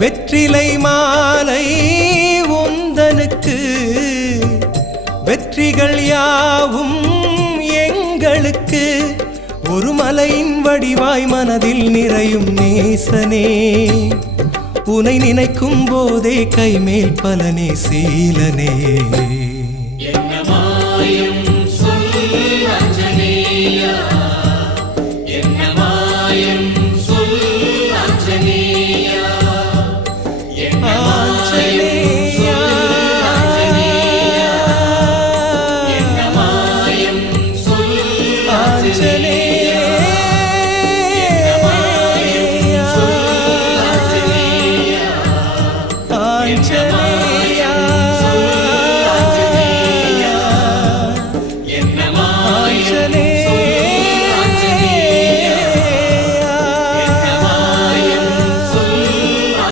வெற்றிலை மாலை உந்தனுக்கு வெற்றிகள் யாவும் எங்களுக்கு ஒரு மலையின் வடிவாய் மனதில் நிறையும் நேசனே உனை நினைக்கும் போதே கைமேல் பலனே சீலனே என்ன மாயம்